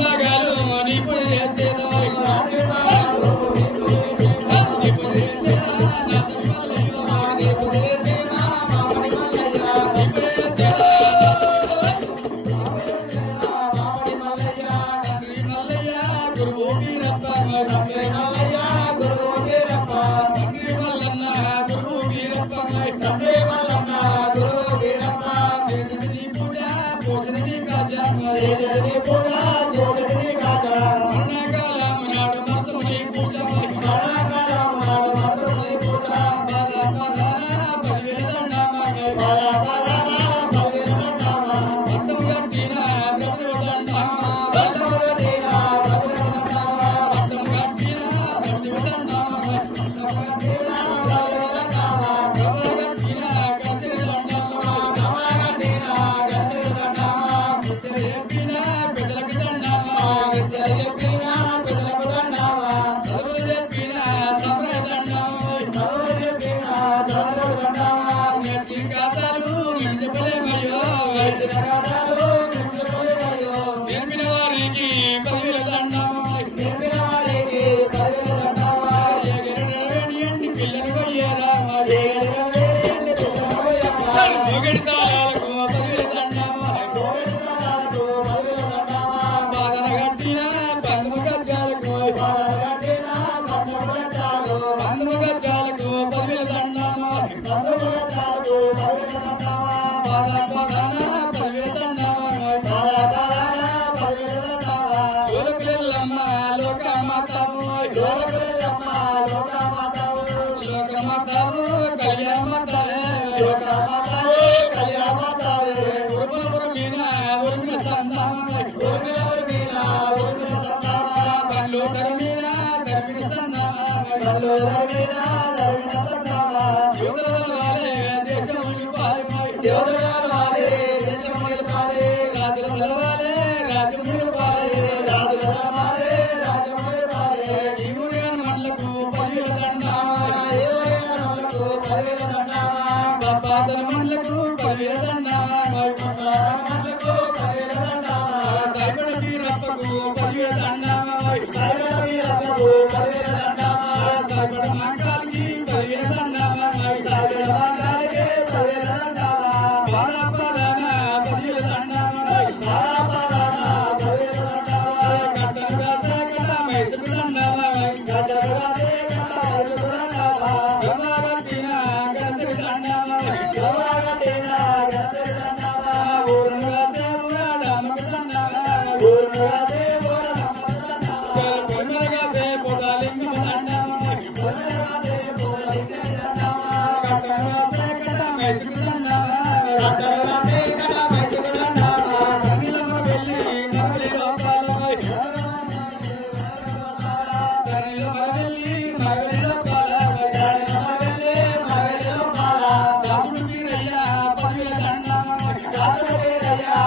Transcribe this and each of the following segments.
Bundesliga. 残念! పదివేల దండామా బాబాదల మండలకు పదివేల దండామా ஆதரவேயா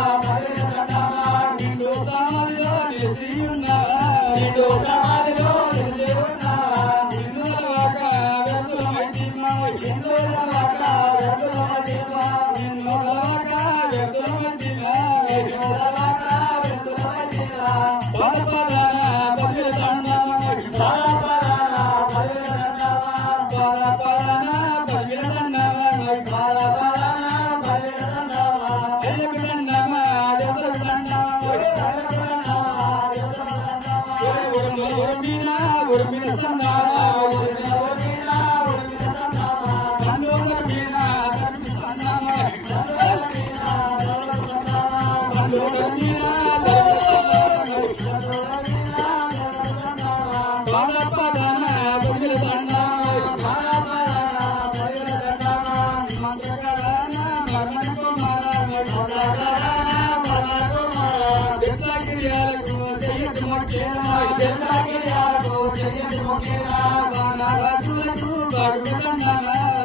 బాణవతులకు బాణవతులకు బాణవతులకు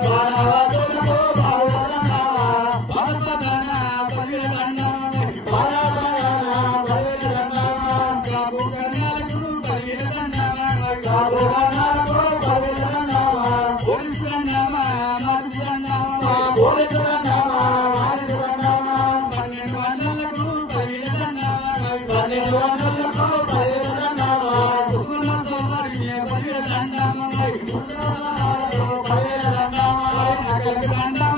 బాణవతులకు దండం